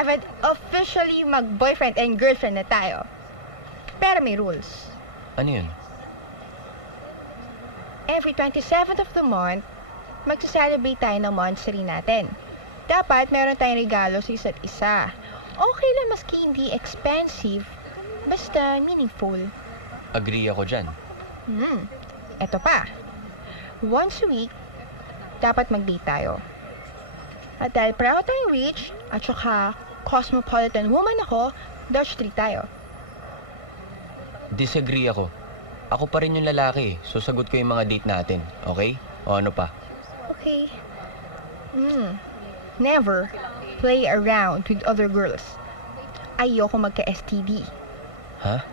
27th, officially mag-boyfriend and girlfriend na tayo. Pero may rules. Ano yun? Every 27th of the month, magsa-celebrate tayo ng monthsary natin. Dapat meron tayong regalo sa isa't isa. Okay lang maski hindi expensive, basta meaningful. Agree ako dyan. Eto pa. Once a week, dapat mag-date tayo. At dahil pareho tayong rich, at saka cosmopolitan woman ako, Dutch treat tayo. Disagree ako. Ako pa rin yung lalaki, so sagot ko yung mga date natin, okay? O ano pa? Okay. Never play around with other girls. Ayoko magka-STD. Ha?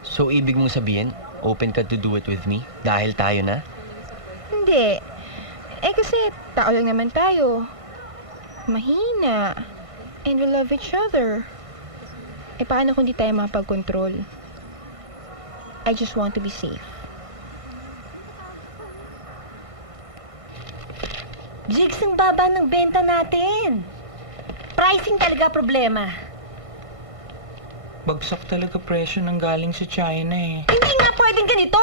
So ibig mong sabihin, open ka to do it with me? Dahil tayo na? Hindi. Kasi tao lang naman tayo. Mahina. And we love each other. Paano kung di tayo makapag-control? I just want to be safe. Jigs, ang baba ng benta natin. Pricing talaga problema. Bagsak talaga presyo ng galing sa China eh. Hindi nga pwedeng ganito.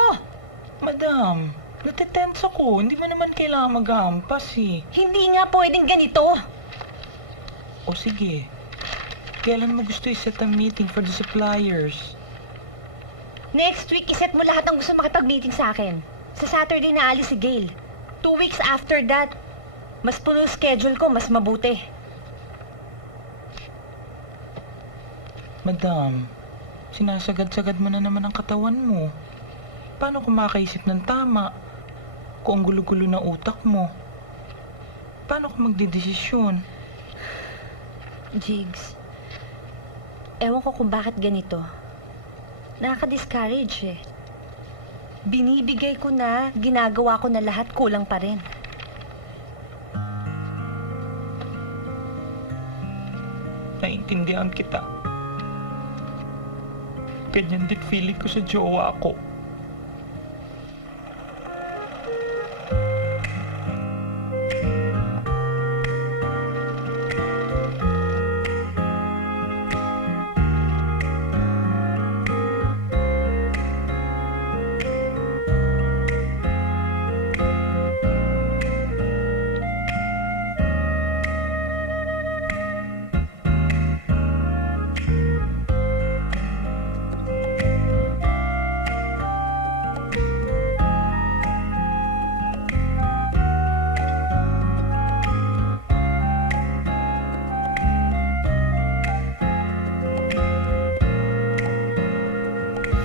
Madam, natitense ako. Hindi mo naman kailangan maghampas eh. Hindi nga pwedeng ganito. O sige, kailan mo gusto i-set a meeting for the suppliers? Next week, iset mo lahat ng gusto makipag-meeting sa akin. Sa Saturday na alis si Gail. 2 weeks after that, mas puno schedule ko, mas mabuti. Madam, sinasagad-sagad mo na naman ang katawan mo. Paano kung makaisip ng tama? Kung ang gulo-gulo ng utak mo? Paano kung magdedesisyon? Jigs, ewan ko kung bakit ganito. Nakaka-discourage eh. Binibigay ko na, ginagawa ko na lahat, kulang pa rin. Naiintindihan kita. Ganyan din feeling ko sa jowa ko.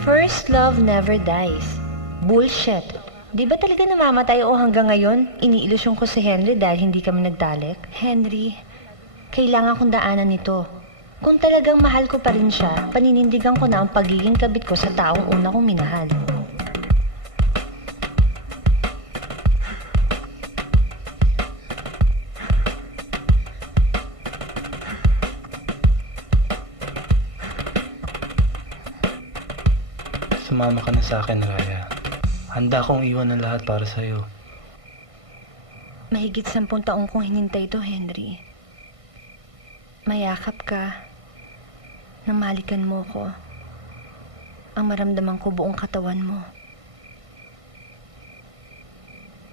First love never dies. Bullshit. Di ba talaga namamatay o hanggang ngayon, iniilusyon ko si Henry dahil hindi kami nagtalik? Henry, kailangan kong daanan nito. Kung talagang mahal ko pa rin siya, paninindigan ko na ang pagiging kabit ko sa taong una kong minahal. Sumama ka na sa akin, Raya. Handa akong iwan ang lahat para sa'yo. Mahigit 10 taong kong hinintay ito, Henry. Mayakap ka. Namalikan mo ko. Ang maramdaman ko buong katawan mo.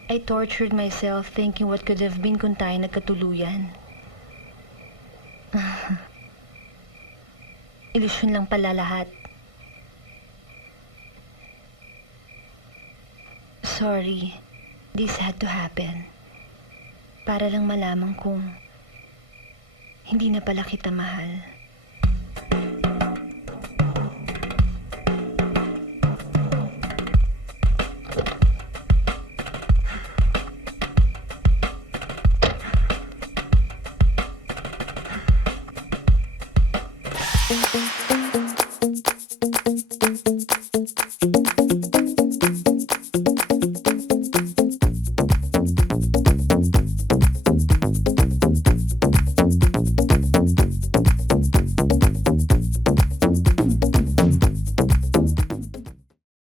I tortured myself thinking what could have been kung tayo nagkatuluyan. Ilusyon lang pala lahat. Sorry, this had to happen. Para lang malaman kong hindi na pala kita mahal.